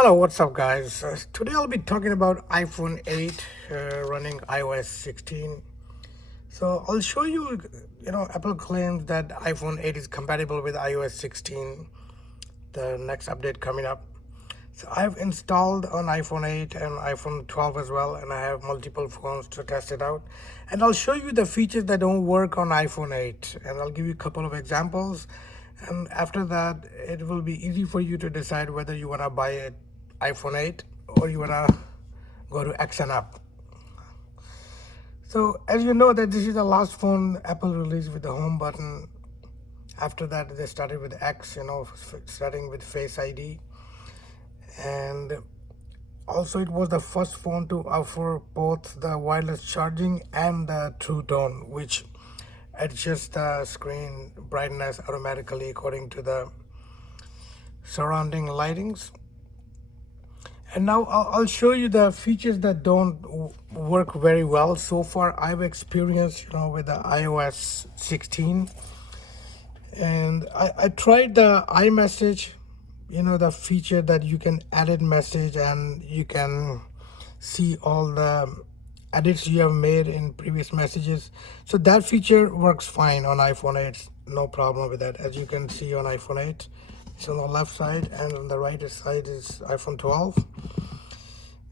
Hello, what's up, guys? Today I'll be talking about iPhone 8 running iOS 16. So I'll show you, Apple claims that iPhone 8 is compatible with iOS 16, the next update coming up. So I've installed on iPhone 8 and iPhone 12 as well, and I have multiple phones to test it out. And I'll show you the features that don't work on iPhone 8, and I'll give you a couple of examples. And after that, it will be easy for you to decide whether you want to buy an iPhone 8 or you want to go to X and up. So as you know that this is the last phone Apple released with the home button. After that, they started with X, starting with Face ID. And also it was the first phone to offer both the wireless charging and the True Tone, which adjusts the screen brightness automatically according to the surrounding lightings. And now I'll show you the features that don't work very well so far. I've experienced, with the iOS 16, and I tried the iMessage, the feature that you can edit message and you can see all the edits you have made in previous messages. So that feature works fine on iPhone 8. No problem with that. As you can see on iPhone 8, it's on the left side, and on the right side is iPhone 12.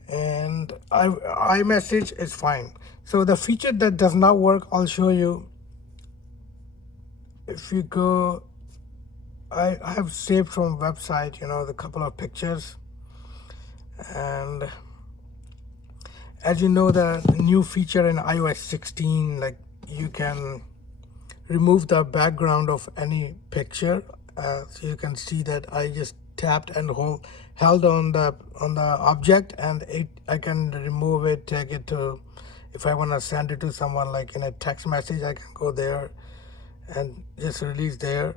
And iMessage is fine. So the feature that does not work, I'll show you. If you go, I have saved from website, the couple of pictures. And as you know, the new feature in iOS 16, like you can remove the background of any picture. So you can see that I just tapped and held on the object, and I can remove it, take it to, if I want to send it to someone like in a text message, I can go there and just release there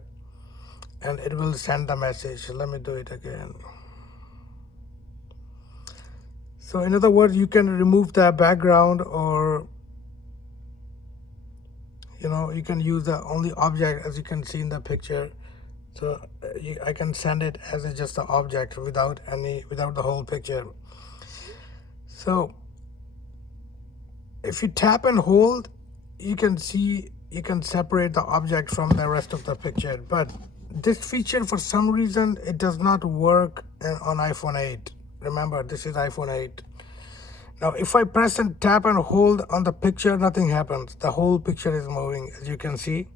and it will send the message. Let me do it again. So in other words, you can remove the background, or you can use the only object, as you can see in the picture. So I can send it as just an object without the whole picture. So if you tap and hold, you can separate the object from the rest of the picture. But this feature, for some reason, it does not work on iPhone 8. Remember, this is iPhone 8. Now, if I press and tap and hold on the picture, nothing happens. The whole picture is moving, as you can see.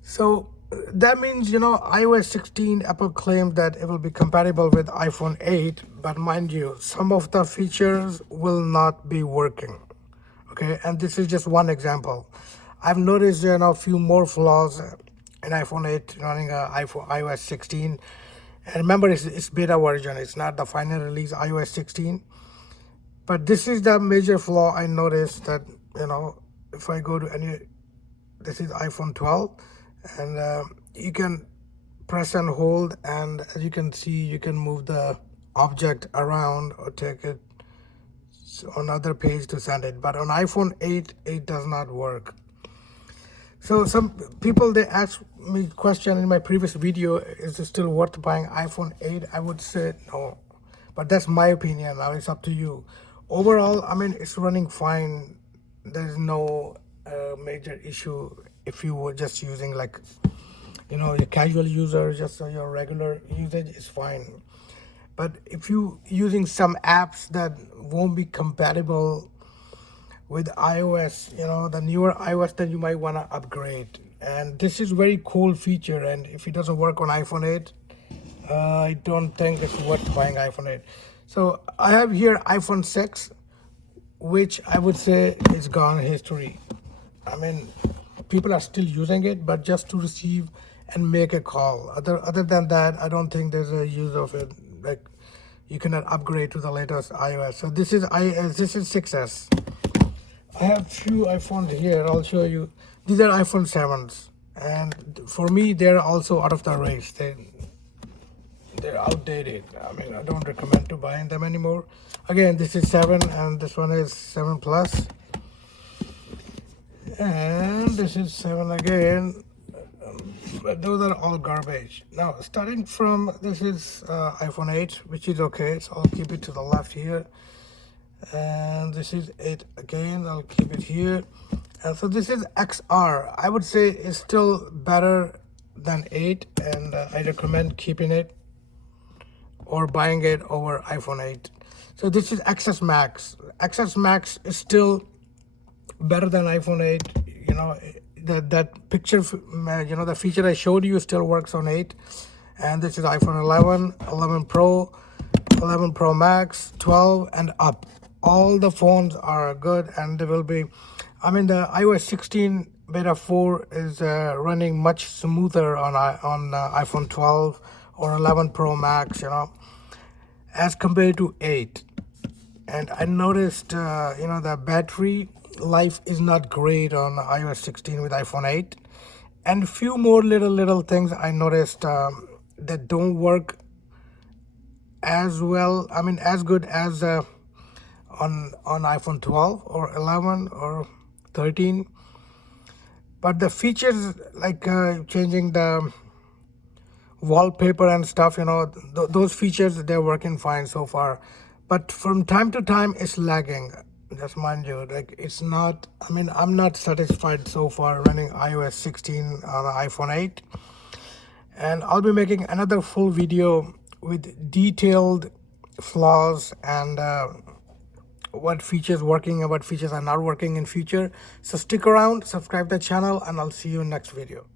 So that means, iOS 16, Apple claims that it will be compatible with iPhone 8, but mind you, some of the features will not be working. Okay, and this is just one example. I've noticed a few more flaws in iPhone 8 running iOS 16. And remember, it's beta version. It's not the final release iOS 16. But this is the major flaw I noticed, that, if I go to this is iPhone 12, and you can press and hold, and as you can see, you can move the object around or take it on another page to send it. But on iPhone 8, it does not work. So some people, they asked me question in my previous video, is it still worth buying iPhone 8? I would say no, but that's my opinion. Now it's up to you. Overall, it's running fine. There's no major issue if you were just using, like, your casual user, just your regular usage is fine. But if you using some apps that won't be compatible with iOS, the newer iOS, then you might want to upgrade. And this is very cool feature, and if it doesn't work on iPhone 8, I don't think it's worth buying iPhone 8. So I have here iPhone 6, which I would say is gone history. People are still using it, but just to receive and make a call. Other than that, I don't think there's a use of it. Like, you cannot upgrade to the latest iOS. So this is 6S. I have few iPhones here. I'll show you. These are iPhone 7s, and for me, they're also out of the race. They're outdated. I don't recommend to buying them anymore. Again, this is 7, and this one is 7 Plus, and this is 7 again. but those are all garbage. Now, starting from, this is iPhone 8, which is okay, so I'll keep it to the left here. And this is 8 again, I'll keep it here. And so this is XR. I would say it's still better than 8, and I recommend keeping it or buying it over iPhone 8. So this is XS Max. XS Max is still better than iPhone 8. You know, that picture, you know, the feature I showed you still works on 8. And this is iPhone 11, 11 Pro, 11 Pro Max, 12 and up. All the phones are good, and they will be, I mean, the iOS 16 beta 4 is running much smoother on iPhone 12 or 11 Pro Max, you know, as compared to 8. And I noticed, you know, the battery life is not great on iOS 16 with iPhone 8. And few more little things I noticed that don't work as well, I mean, as good as on iPhone 12 or 11 or 13. But the features like changing the wallpaper and stuff, you know, those features, they're working fine so far. But from time to time it's lagging, just mind you. Like, it's not, I mean, I'm not satisfied so far running iOS 16 on iPhone 8. And I'll be making another full video with detailed flaws and what features working and what features are not working in future. So stick around, subscribe the channel, and I'll see you in next video.